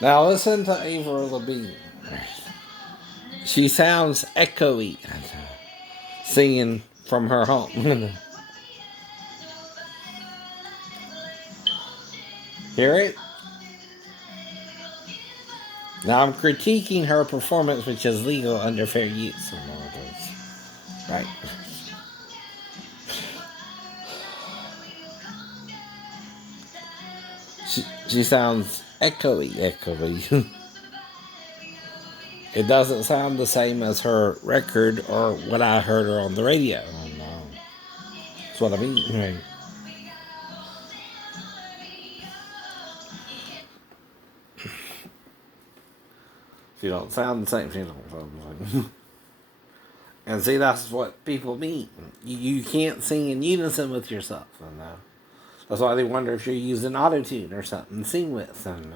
Now listen to Avril Lavigne. She sounds echoey singing from her home. Hear it? Now I'm critiquing her performance, which is legal under fair use. Right. She sounds echoey. It doesn't sound the same as her record or what I heard her on the radio. Oh, no. That's what I mean. Right. She don't sound the same. She don't sound the same. And see, that's what people mean. You can't sing in unison with yourself. And, that's why they wonder if you're using auto-tune or something to sing with. And,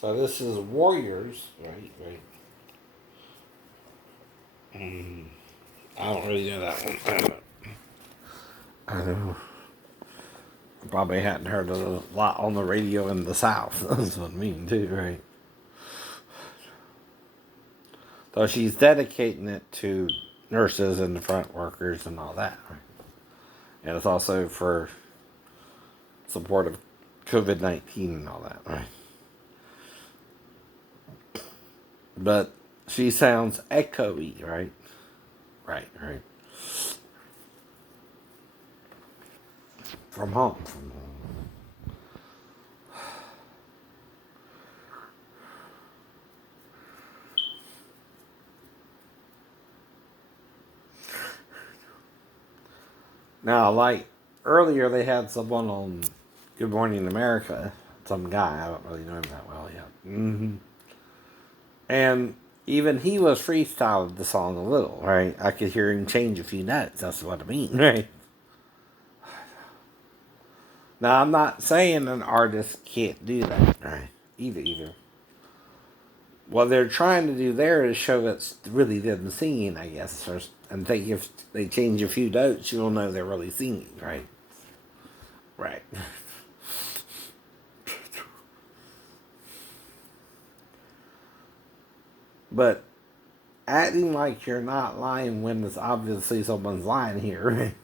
so this is Warriors, right? Right. I don't really know that one. I know. I probably hadn't heard it a lot on the radio in the South. That's what I mean, too, right? So she's dedicating it to nurses and the front workers and all that, right? And it's also for support of COVID-19 and all that, right? But she sounds echoey, right? Right. From home. Now, like earlier, they had someone on Good Morning America, some guy. I don't really know him that well yet. And even he was freestyling the song a little, right? I could hear him change a few notes. That's what I mean, right? Now, I'm not saying an artist can't do that, right? Either. What they're trying to do there is show it's really them singing, I guess. And think if they change a few notes, you'll know they're really singing, right? Right. But acting like you're not lying when it's obviously someone's lying here, right?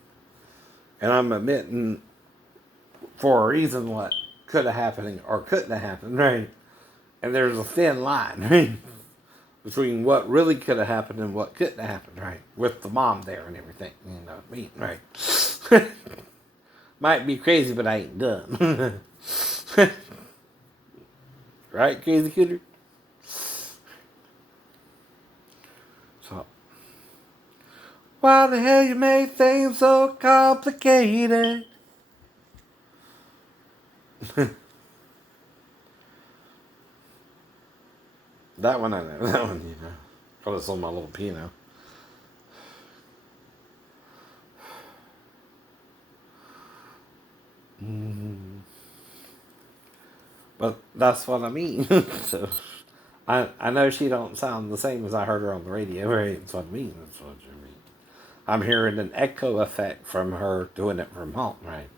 And I'm admitting for a reason what could have happened or couldn't have happened, right? And there's a thin line, right? Between what really could have happened and what couldn't have happened, right? With the mom there and everything, you know what I mean, right? Might be crazy, but I ain't dumb. Right, Crazy Cooter? So, why the hell you make things so complicated? That one I know. That one, you know. Cause it's on my little piano. But that's what I mean. So I know she don't sound the same as I heard her on the radio, right? That's what I mean. That's what you mean. I'm hearing an echo effect from her doing it from home, right?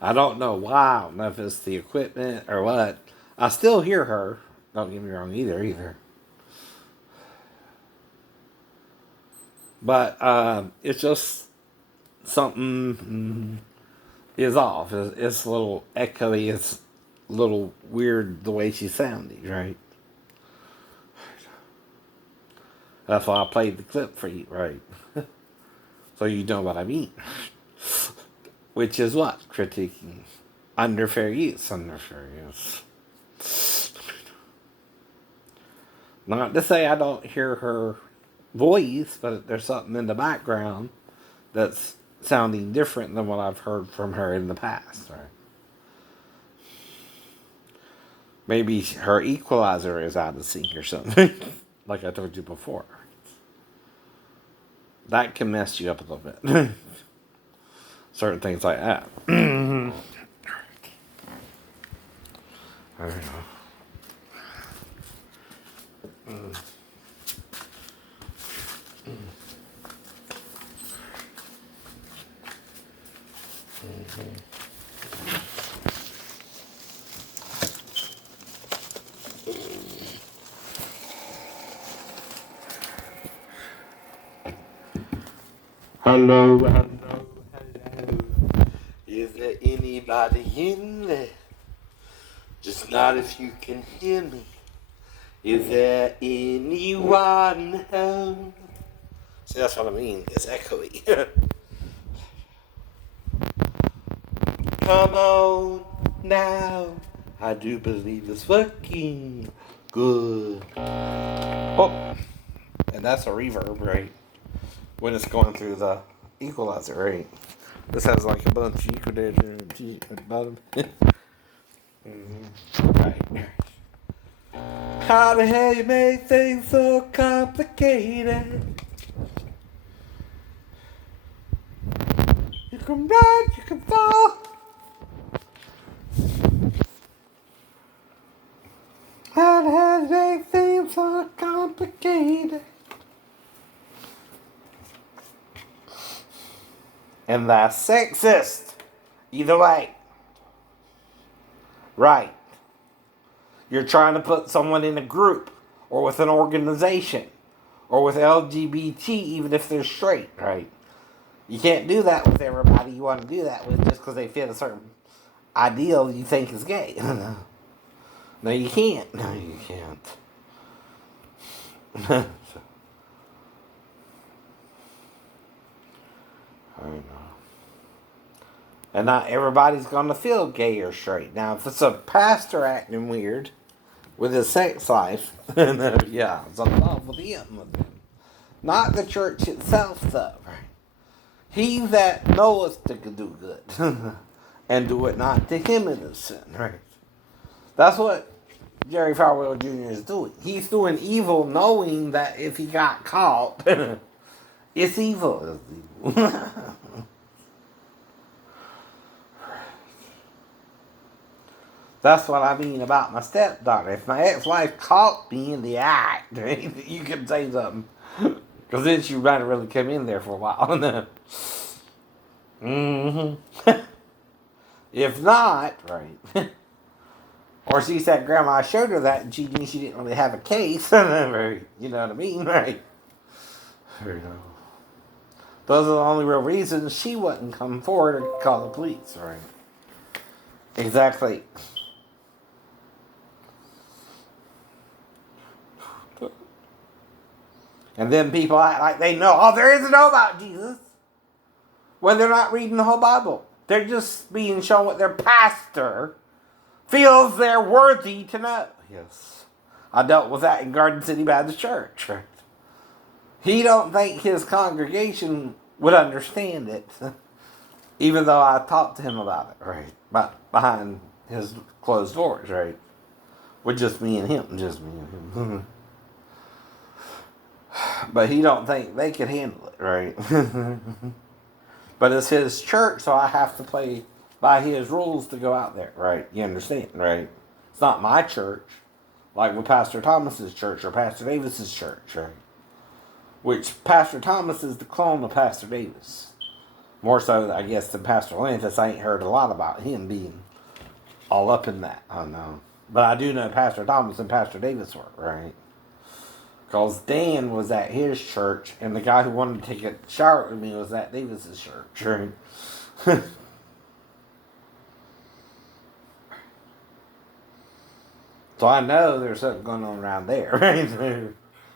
I don't know why. I don't know if it's the equipment or what. I still hear her. Don't get me wrong either. But it's just something is off. It's a little echoey. It's a little weird the way she's sounding, right? That's why I played the clip for you, right? So you know what I mean. Which is what? Critiquing. Under fair use. Not to say I don't hear her voice, but there's something in the background that's sounding different than what I've heard from her in the past, right? Maybe her equalizer is out of sync or something, like I told you before. That can mess you up a little bit. Certain things like that. I don't know. Hello, hello, hello. Is there anybody in there? Just not if you can hear me. Is there anyone home? See, that's what I mean. It's echoey. Come on now. I do believe it's working good. Oh, and that's a reverb, right? When it's going through the equalizer, right? This has like a bunch of equalizer at the bottom. Right. How the hell you make things so complicated? You can ride, you can fall. How the hell you make things so complicated? And that's sexist. Either way. Right. You're trying to put someone in a group or with an organization or with LGBT even if they're straight, right? You can't do that with everybody you want to do that with just because they fit a certain ideal you think is gay. No, you can't. No, you can't. I know. And not everybody's going to feel gay or straight. Now, if it's a pastor acting weird with his sex life, then yeah, it's a love with him. Not the church itself, though. He that knoweth to do good, and do it not to him it is sin, right? That's what Jerry Falwell Jr. is doing. He's doing evil knowing that if he got caught, it's evil. It's evil. That's what I mean about my stepdaughter. If my ex-wife caught me in the act, you could say something. Because then she might have really come in there for a while. If not, right. Or she said Grandma showed her that and she knew she didn't really have a case. You know what I mean, right? Those are the only real reasons she wouldn't come forward and call the police, right? Exactly. And then people act like they know all there is to know about Jesus when they're not reading the whole Bible. They're just being shown what their pastor feels they're worthy to know. Yes. I dealt with that in Garden City Baptist Church. Right? He don't think his congregation would understand it, even though I talked to him about it, right? But behind his closed doors, right? With just me and him, But he don't think they could handle it, right? But it's his church, so I have to play by his rules to go out there, right? You understand, right? It's not my church, like with Pastor Thomas's church or Pastor Davis's church, right? Which Pastor Thomas is the clone of Pastor Davis. More so, I guess, than Pastor Lantis. I ain't heard a lot about him being all up in that. I know. But I do know Pastor Thomas and Pastor Davis were, right? Because Dan was at his church, and the guy who wanted to take a shower with me was at Davis's church, right? So I know there's something going on around there, right?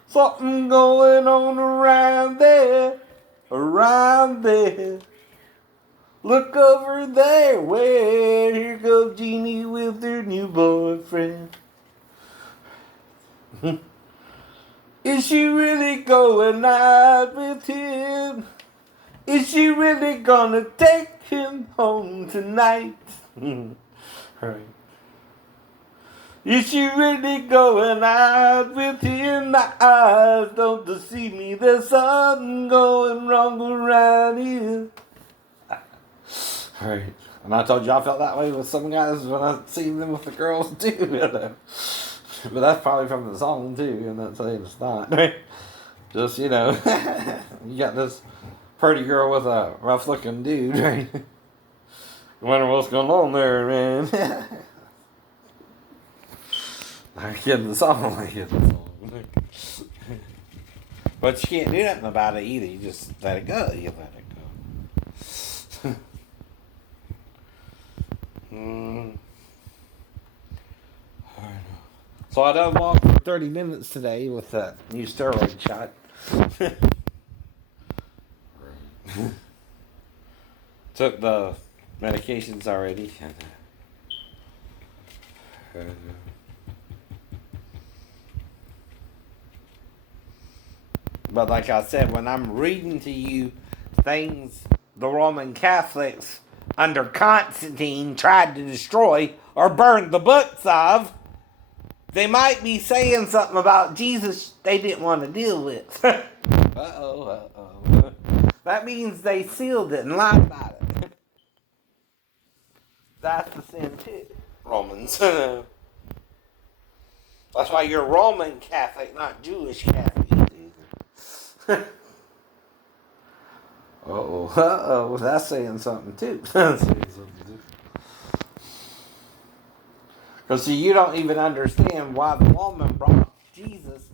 Something going on around there, around there. Look over there, where here goes Jeannie with her new boyfriend. Is she really going out with him? Is she really gonna take him home tonight? Right. Is she really going out with him? My eyes don't deceive me. There's something going wrong around here. Right. And I told you I felt that way with some guys when I seen them with the girls too. But that's probably from the song too, and that's saying it's not. Just, you know, you got this pretty girl with a rough looking dude, right? You wonder what's going on there, man. I'm kidding the song, But you can't do nothing about it either. You just let it go. You let it So I done walked for 30 minutes today with that new steroid shot. Took the medications already. But like I said, when I'm reading to you things the Roman Catholics under Constantine tried to destroy or burn the books of, they might be saying something about Jesus they didn't want to deal with. Uh-oh. That means they sealed it and lied about it. That's the sin too. Romans. That's why you're Roman Catholic, not Jewish Catholic. Uh-oh, that's saying something too. Because see, you don't even understand why the woman brought Jesus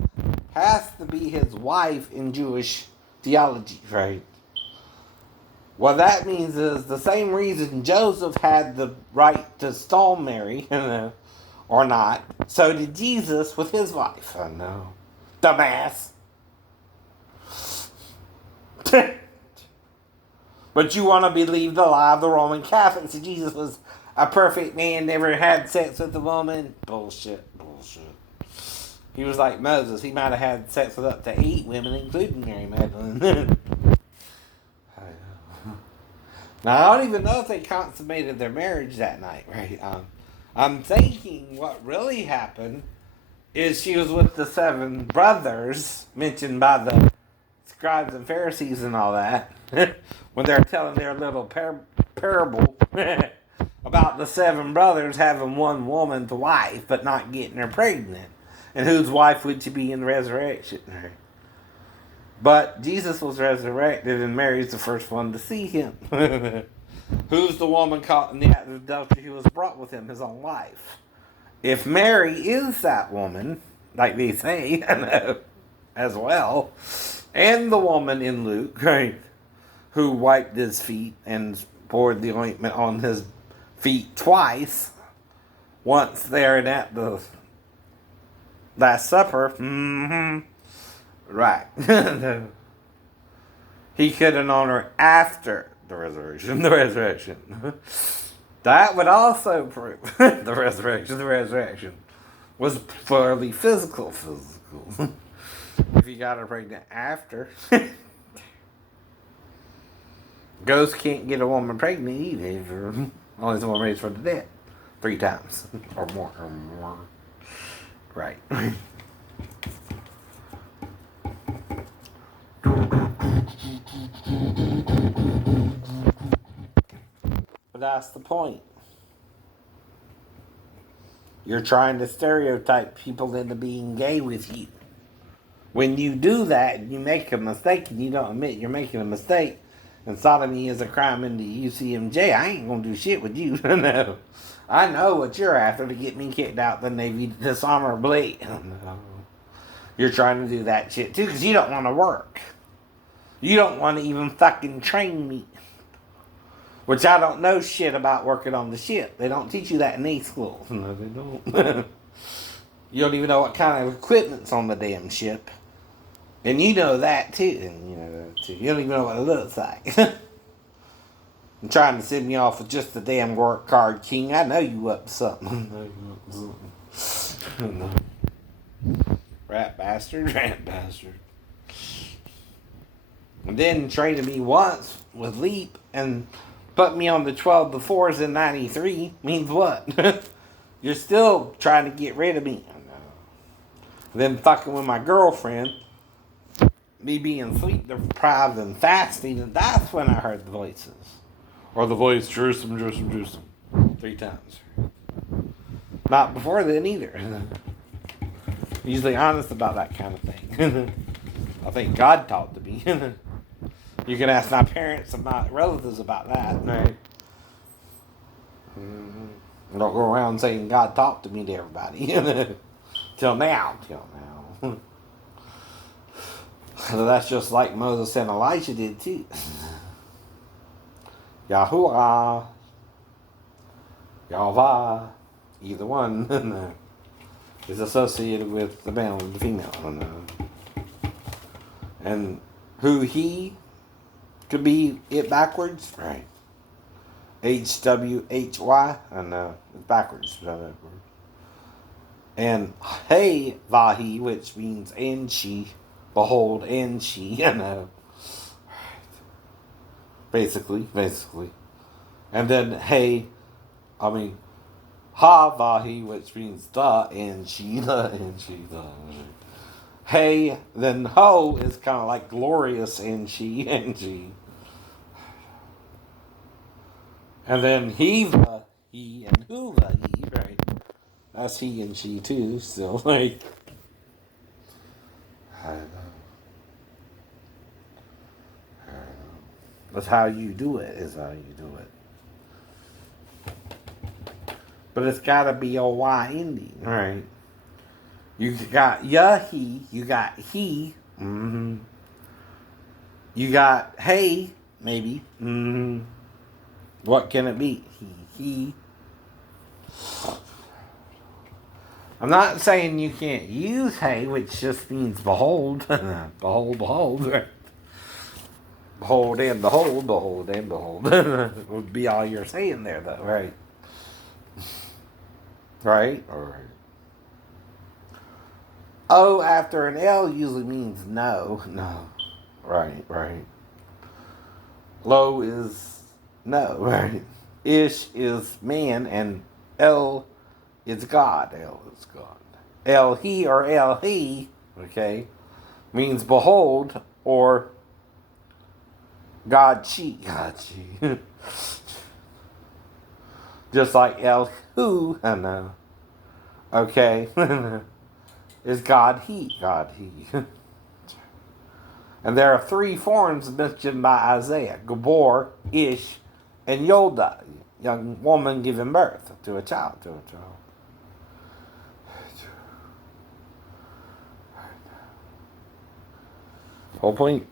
has to be his wife in Jewish theology, right? What that means is the same reason Joseph had the right to stone Mary, or not, so did Jesus with his wife. I know. Dumbass. But you want to believe the lie of the Roman Catholics that Jesus was a perfect man, never had sex with a woman? Bullshit. He was like Moses. He might have had sex with up to 8 women, including Mary Magdalene. Now, I don't even know if they consummated their marriage that night, right? I'm thinking what really happened is she was with the 7 brothers mentioned by the scribes and Pharisees and all that when they're telling their little parable about the 7 brothers having one woman to wife but not getting her pregnant, and whose wife would she be in the resurrection? But Jesus was resurrected and Mary's the first one to see him. Who's the woman caught in the act of adultery who was brought with him, his own wife? If Mary is that woman, like they say, as well, and the woman in Luke, right, who wiped his feet and poured the ointment on his feet twice, once there and at the Last Supper, right. He could have known her after the resurrection. That would also prove the resurrection was fairly physical. If you got her pregnant after. Ghosts can't get a woman pregnant either. Only the one raised from the dead. 3 times. Or more. Right. But that's the point. You're trying to stereotype people into being gay with you. When you do that, you make a mistake and you don't admit you're making a mistake. And sodomy is a crime in the UCMJ. I ain't gonna do shit with you. No. I know what you're after to get me kicked out the Navy dishonorably. You're trying to do that shit too because you don't want to work. You don't want to even fucking train me. Which I don't know shit about working on the ship. They don't teach you that in A school. No, they don't. You don't even know what kind of equipment's on the damn ship. And you know that too. And you know that too. You don't even know what it looks like. I'm trying to send me off with just the damn work card, King. I know you up to something. Rat bastard. And then traded me once with Leap and put me on the 12 befores in 93. Means what? You're still trying to get rid of me. Then fucking with my girlfriend, me being sleep deprived and fasting, and that's when I heard the voices. Or the voice, Jerusalem. 3 times. Not before then either. Usually honest about that kind of thing. I think God talked to me. You can ask my parents and my relatives about that, right? Don't go around saying God talked to me to everybody. Till now. So that's just like Moses and Elijah did too. Yahuwah, Yahweh, either one is associated with the male and the female. And who he could be it backwards, right? HWHY, it's backwards. And hey, Vahi, which means and she, behold, and she, basically. And then hey, ha Vahi, which means the and she, the. Hey, then ho is kind of like glorious and she. And then he and Huva, he, right? That's he and she too, still, like. I don't know. That's how you do it, is how you do it. But it's gotta be a Y ending, right? You got he, you got he, You got hey, maybe, What can it be? He. I'm not saying you can't use hey, which just means behold. Behold, right? Behold and behold. Would be all you're saying there, though, right? Right? Alright. O after an L usually means no. No. Right. Lo is no, right? Ish is man, and L is God. L is God. El he or El he, okay, means behold or God she. Just like El who, okay, is God he. And there are three forms mentioned by Isaiah: Gabor, Ish, and Yolda, young woman giving birth to a child. Whole point.